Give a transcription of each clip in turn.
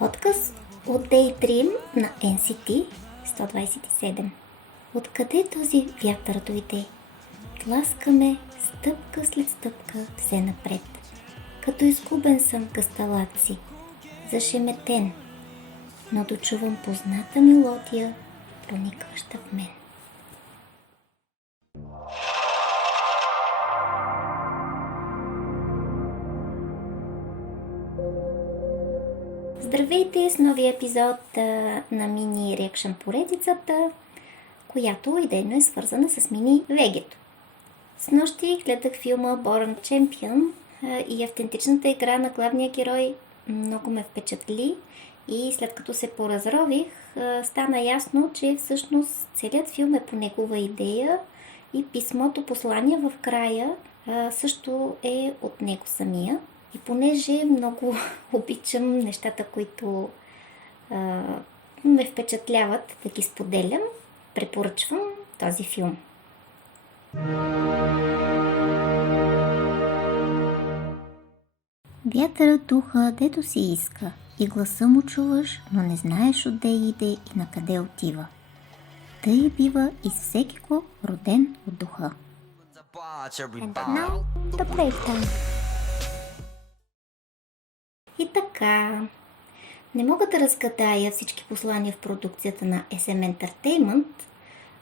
Отказ от Daydream на NCT 127. Откъде този вятър дойде? Тласкаме стъпка след стъпка все напред. Като изгубен съм гъсталаци, зашеметен, но дочувам позната мелодия, проникваща в мен. Здравейте с новия епизод на мини реакшън поредицата, която идейно е свързана с мини Вегето. Снощи гледах филма Born Champion и автентичната игра на главния герой много ме впечатли и след като се поразрових, стана ясно, че всъщност целият филм е по негова идея и писмото послание в края също е от него самия. И понеже много обичам нещата, които ме впечатляват да ги споделям, препоръчвам този филм. Вятърът духа, дето си иска, и гласа му чуваш, но не знаеш отде иде и на къде отива. Тъй бива и всеки го роден от духа. And now the playtime. И така, не мога да разгадая всички послания в продукцията на SM Entertainment,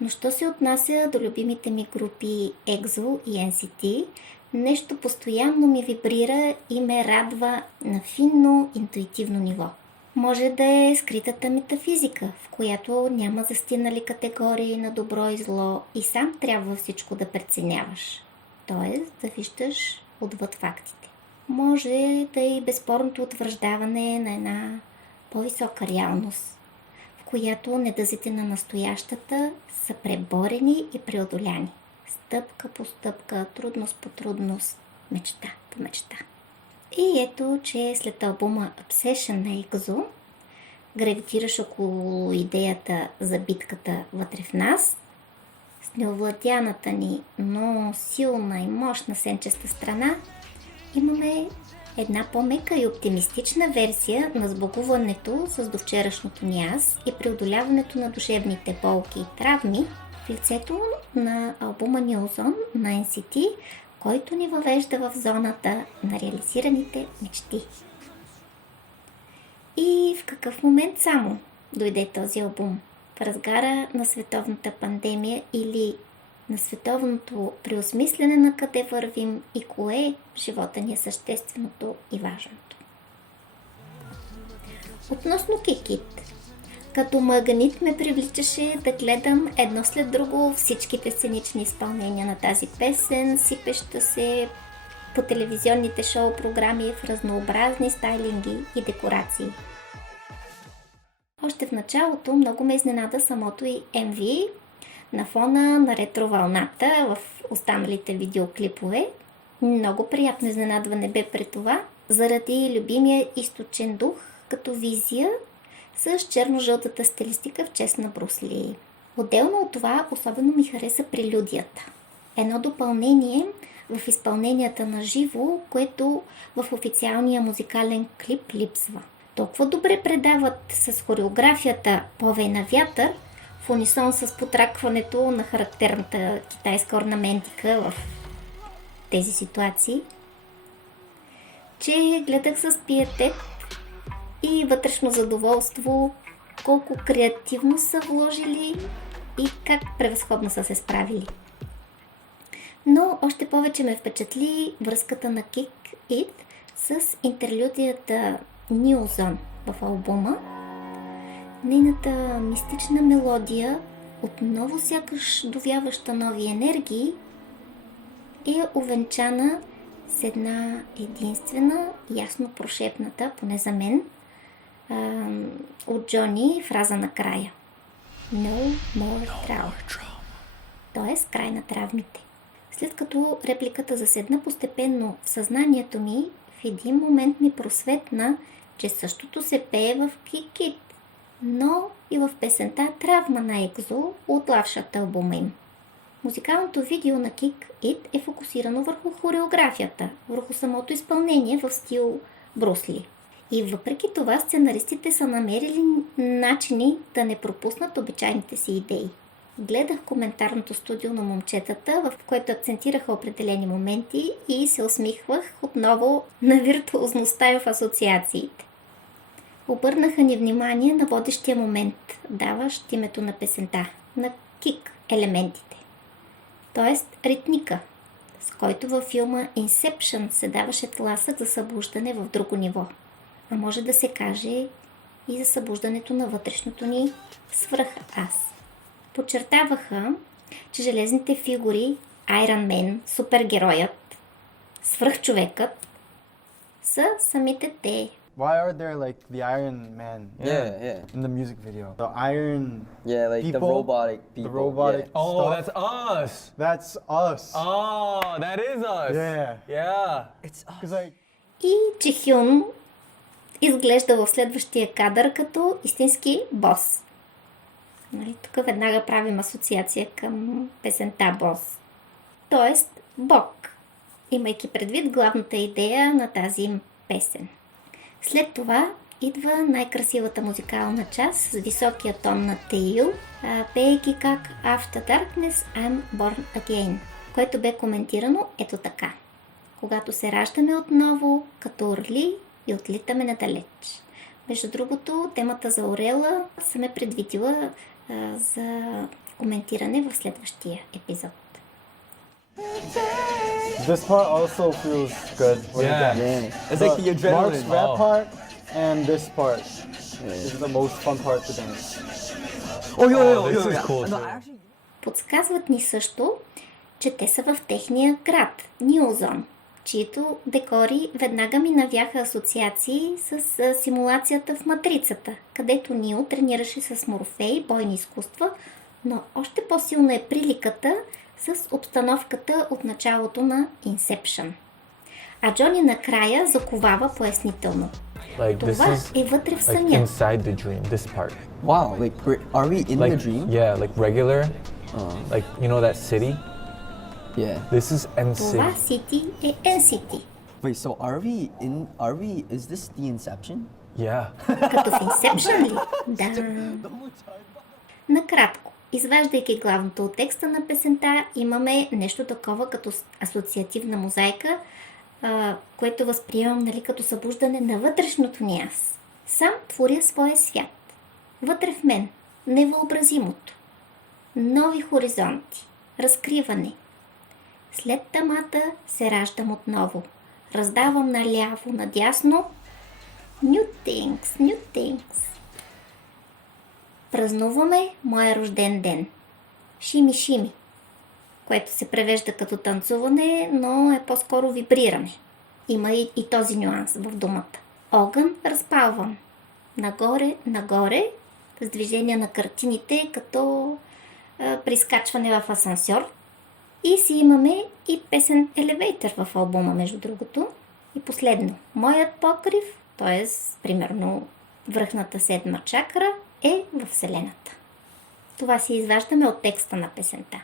но що се отнася до любимите ми групи EXO и NCT, нещо постоянно ми вибрира и ме радва на финно, интуитивно ниво. Може да е скритата метафизика, в която няма застинали категории на добро и зло и сам трябва всичко да преценяваш, т.е. да виждаш отвъд фактите. Може да е и безспорното утвърждаване на една по-висока реалност, в която недъзите на настоящата са преборени и преодоляни. Стъпка по стъпка, трудност по трудност, мечта по мечта. И ето, че след албума Obsession на EXO гравитираш около идеята за битката вътре в нас, с неовладяната ни, но силна и мощна сенчеста страна, имаме една по-мека и оптимистична версия на сбогуването с довчерашното ни аз и преодоляването на душевните болки и травми в лицето на албума New Zone на NCT, който ни въвежда в зоната на реализираните мечти. И в какъв момент само дойде този албум? В разгара на световната пандемия или на световното преосмислене на къде вървим и кое в живота ни е същественото и важното. Относно Kick It, като магнит ме привличаше да гледам едно след друго всичките сценични изпълнения на тази песен, сипеща се по телевизионните шоу-програми в разнообразни стайлинги и декорации. Още в началото много ме изненада самото и MV, на фона на ретро-вълната в останалите видеоклипове. Много приятно изненадване бе при това, заради любимия източен дух като визия с черно-жълтата стилистика в чест на Брус Ли. Отделно от това особено ми хареса прелюдията. Едно допълнение в изпълненията на живо, което в официалния музикален клип липсва. Толкова добре предават с хореографията "Повей на вятър", в унисон с потракването на характерната китайска орнаментика в тези ситуации, че гледах с пиетет и вътрешно задоволство колко креативно са вложили и как превъзходно са се справили. Но още повече ме впечатли връзката на Kick It с интерлюдията New Zone в албума. Нейната мистична мелодия, отново сякаш довяваща нови енергии, е увенчана с една единствена, ясно прошепната, поне за мен, от Джони фраза накрая. No more trauma. Тоест край на травмите. След като репликата заседна постепенно в съзнанието ми, в един момент ми просветна, че същото се пее в Kick It, но и в песента "Травма" на EXO от лавшат албума им. Музикалното видео на Kick It е фокусирано върху хореографията, върху самото изпълнение в стил Брус Ли. И въпреки това сценаристите са намерили начини да не пропуснат обичайните си идеи. Гледах коментарното студио на момчетата, в което акцентираха определени моменти и се усмихвах отново на виртуозността и в асоциациите. Обърнаха ни внимание на водещия момент, даващ името на песента, на кик елементите, т.е. ритмика, с който във филма Inception се даваше тласък за събуждане в друго ниво. А може да се каже и за събуждането на вътрешното ни свръх-аз. Подчертаваха, че железните фигури, Iron Man, супергероят, свръхчовекът, са самите те. Why are there like the Iron Man in the music video? The iron the people, robotic people. The robotic Oh, stuff. that's us. That's us. Oh, that is us. Yeah. Yeah. It's us. 'Cause like И Джихюн изглежда в следващия кадър като истински бос. Нали, тук веднага правим асоциация към песента Бос. Тоест Бог, имайки предвид главната идея на тази песен. След това идва най-красивата музикална част с високия тон на Теил, пеейки как After Darkness I'm Born Again, което бе коментирано ето така. Когато се раждаме отново, като орли и отлитаме надалеч. Между другото, темата за орела съм е предвидила за коментиране в следващия епизод. this part also feels good. What do you Yeah. think? It's like the Mark's adrenaline. rap Oh. part and this part is the most fun part to dance. This is cool No, too. actually, Подсказват ни също, че те са в техния град, Нилзон, чието декори веднага ми навяха асоциации с симулацията в Матрицата, където Нио тренираше с Морфей бойни изкуства, но още по-силна е приликата с обстановката от началото на Inception. А Джони накрая заковава пояснително. Like this Това is е вътре в like съня. inside the dream. This part. wow, like are we in Like the dream? yeah, like regular. Like you know that city. Yeah. This is N Това city. Сити е NCT. Wait, so is this the Inception? Yeah. Като в Inception ли? Да. Накратко, изваждайки главното от текста на песента, имаме нещо такова като асоциативна мозайка, което възприемам, нали, като събуждане на вътрешното ни аз. Сам творя своя свят. Вътре в мен. Невъобразимото. Нови хоризонти. Разкриване. След тъмата се раждам отново. Раздавам наляво, надясно. New things. Празнуваме моя рожден ден. Шими, което се превежда като танцуване, но е по-скоро вибриране. Има и този нюанс в думата. Огън разпалвам. Нагоре, с движение на картините, като при скачване в асансьор. И си имаме и песен Elevator в албума, между другото. И последно, моят покрив, т.е. примерно връхната седма чакра, е в Вселената. Това си изваждаме от текста на песента.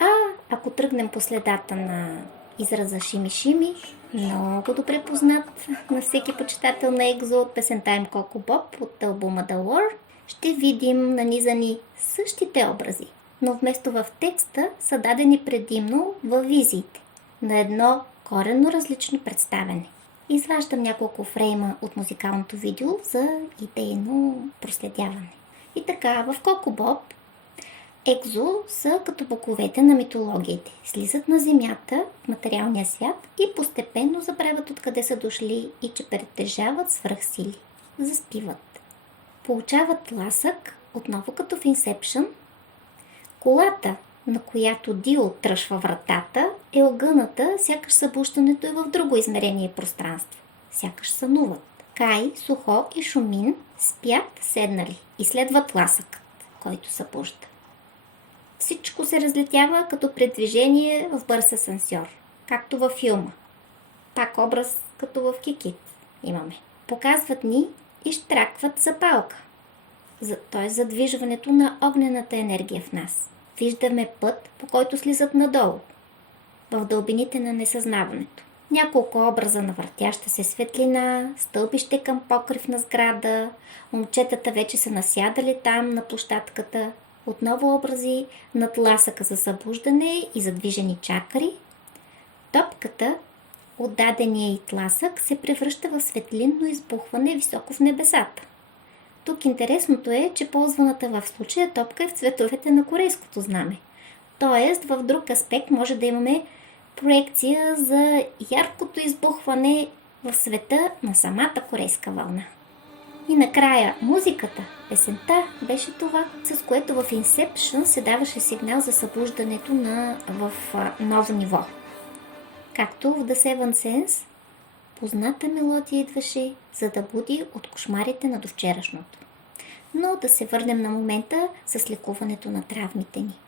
А ако тръгнем по следата на израза Шими, много добре познат на всеки почитател на Екзо от песента им Коко Боб от албума The War, ще видим нанизани същите образи, но вместо в текста са дадени предимно във визиите на едно коренно различно представяне. Изваждам няколко фрейма от музикалното видео за идейно проследяване. И така, в Коко Боб Екзо са като боговете на митологиите. Слизат на земята, в материалния свят и постепенно забравят откъде са дошли и че притежават свръхсили. Заспиват. Получават тласък, отново като в Inception. Колата, на която Дио тръшва вратата, е огъната, сякаш събуждането е в друго измерение пространство. Сякаш сънуват. Кай, Сухо и Шумин спят седнали и следват тласъкът, който събужда. Всичко се разлетява като предвижение в бърз асансьор, както във филма. Пак образ като в Кикит имаме. Показват ни и щракват запалка, т.е. задвижването на огнената енергия в нас. Виждаме път, по който слизат надолу, в дълбините на несъзнаването. Няколко образа на въртяща се светлина, стълбище към покрив на сграда, момчетата вече са насядали там на площадката, отново образи на тласъка за събуждане и задвижени чакри. Топката от дадения и тласък се превръща в светлинно избухване високо в небесата. Тук интересното е, че ползваната в случая топка е в цветовете на корейското знаме. Тоест, в друг аспект може да имаме проекция за яркото избухване в света на самата корейска вълна. И накрая музиката, песента, беше това, с което в Inception се даваше сигнал за събуждането в ново ниво. Както в The Seven Sense, позната мелодия идваше, за да буди от кошмарите на довчерашното. Но да се върнем на момента с лекуването на травмите ни.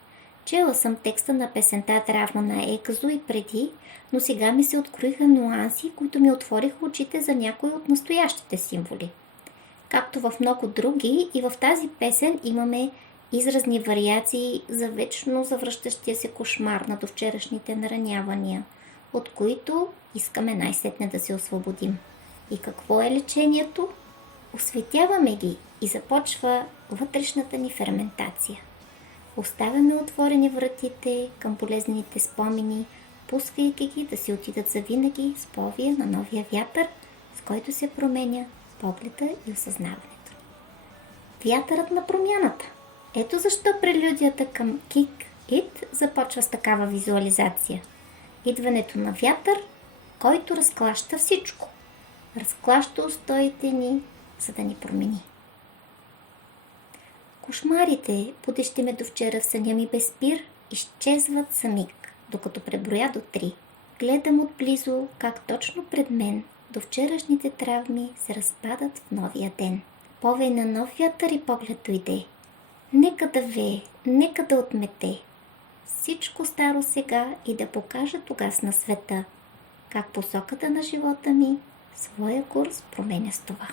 Чела съм текста на песента Травма на Екзо и преди, но сега ми се откроиха нюанси, които ми отвориха очите за някои от настоящите символи. Както в много други, и в тази песен имаме изразни вариации за вечно завръщащия се кошмар на довчерашните наранявания, от които искаме най-сетне да се освободим. И какво е лечението? Осветяваме ги и започва вътрешната ни ферментация. Оставяме отворени вратите към болезнените спомени, пускайки ги да си отидат завинаги с повия на новия вятър, с който се променя погледа и осъзнаването. Вятърът на промяната. Ето защо прелюдията към Kick It започва с такава визуализация. Идването на вятър, който разклаща всичко. Разклаща устоите ни, за да ни промени. Кошмарите, будещи ме до вчера в съня ми без спир, изчезват самик, докато преброя до 3. Гледам отблизо как точно пред мен до вчерашните травми се разпадат в новия ден. Повей на нов вятър и поглед дойде. Нека да вее, нека да отмете всичко старо сега и да покаже тогас на света, как посоката на живота ми своя курс променя с това.